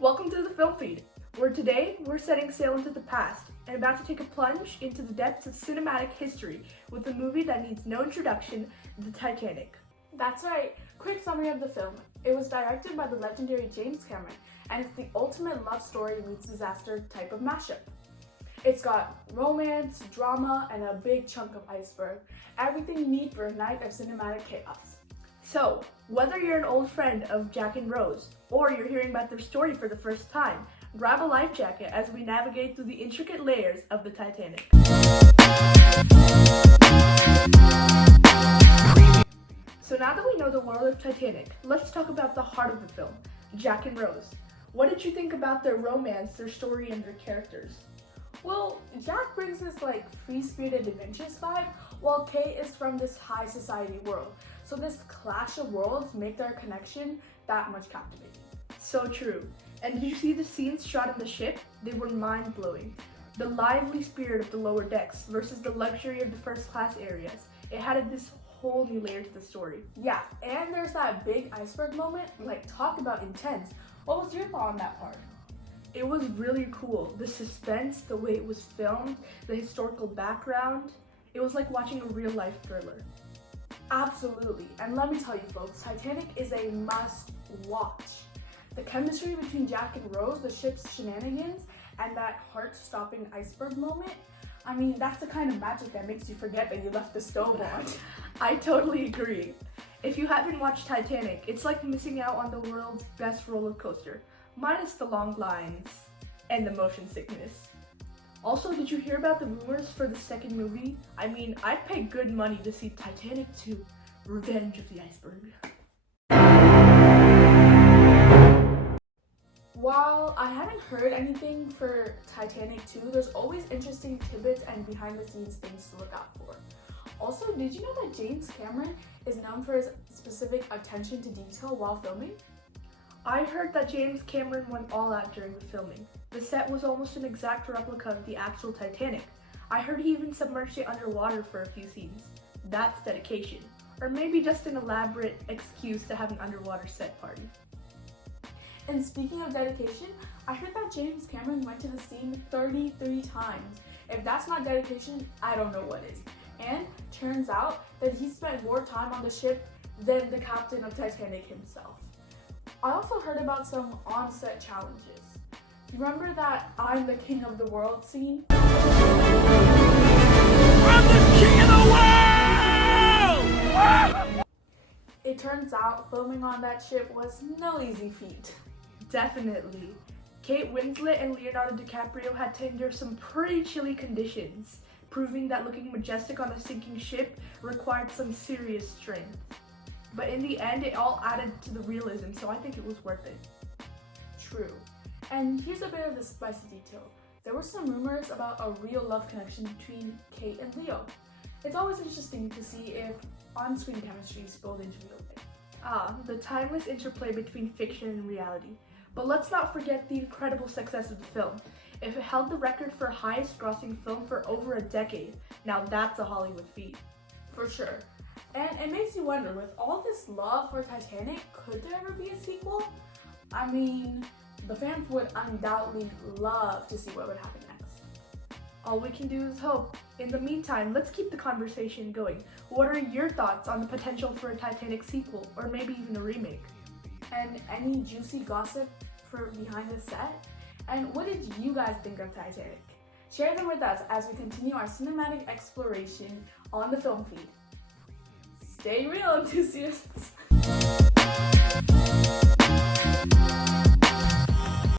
Welcome to the Film Feed, where today we're setting sail into the past and about to take a plunge into the depths of cinematic history with a movie that needs no introduction, the Titanic. That's right. Quick summary of the film. It was directed by the legendary James Cameron, and it's the ultimate love story meets disaster type of mashup. It's got romance, drama, and a big chunk of iceberg. Everything you need for a night of cinematic chaos. So, whether you're an old friend of Jack and Rose, or you're hearing about their story for the first time, grab a life jacket as we navigate through the intricate layers of the Titanic. So now that we know the world of Titanic, let's talk about the heart of the film, Jack and Rose. What did you think about their romance, their story, and their characters? Well, Jack brings this free-spirited adventurous vibe, while Kate is from this high society world. So this clash of worlds make their connection that much captivating. So true. And did you see the scenes shot on the ship? They were mind-blowing. The lively spirit of the lower decks versus the luxury of the first class areas. It added this whole new layer to the story. Yeah, and there's that big iceberg moment, talk about intense. What was your thought on that part? It was really cool. The suspense, the way it was filmed, the historical background. It was like watching a real-life thriller. Absolutely, and let me tell you folks, Titanic is a must-watch. The chemistry between Jack and Rose, the ship's shenanigans, and that heart-stopping iceberg moment, that's the kind of magic that makes you forget that you left the stove on. I totally agree. If you haven't watched Titanic, it's like missing out on the world's best roller coaster, minus the long lines and the motion sickness. Also, did you hear about the rumors for the second movie? I'd pay good money to see Titanic 2, Revenge of the Iceberg. While I haven't heard anything for Titanic 2, there's always interesting tidbits and behind-the-scenes things to look out for. Also, did you know that James Cameron is known for his specific attention to detail while filming? I heard that James Cameron went all out during the filming. The set was almost an exact replica of the actual Titanic. I heard he even submerged it underwater for a few scenes. That's dedication. Or maybe just an elaborate excuse to have an underwater set party. And speaking of dedication, I heard that James Cameron went to the scene 33 times. If that's not dedication, I don't know what is. And turns out that he spent more time on the ship than the captain of Titanic himself. I also heard about some on-set challenges. Remember that I'm the king of the world scene? I'm the king of the world! It turns out filming on that ship was no easy feat. Definitely. Kate Winslet and Leonardo DiCaprio had to endure some pretty chilly conditions, proving that looking majestic on a sinking ship required some serious strength. But in the end, it all added to the realism, so I think it was worth it. True. And here's a bit of the spicy detail. There were some rumors about a real love connection between Kate and Leo. It's always interesting to see if on-screen chemistry spilled into real life. The timeless interplay between fiction and reality. But let's not forget the incredible success of the film. It held the record for highest grossing film for over a decade. Now that's a Hollywood feat. For sure. And it makes you wonder, with all this love for Titanic, could there ever be a sequel? The fans would undoubtedly love to see what would happen next. All we can do is hope. In the meantime, let's keep the conversation going. What are your thoughts on the potential for a Titanic sequel, or maybe even a remake? And any juicy gossip for behind the set? And what did you guys think of Titanic? Share them with us as we continue our cinematic exploration on the Film Feed. Stay real, enthusiasts!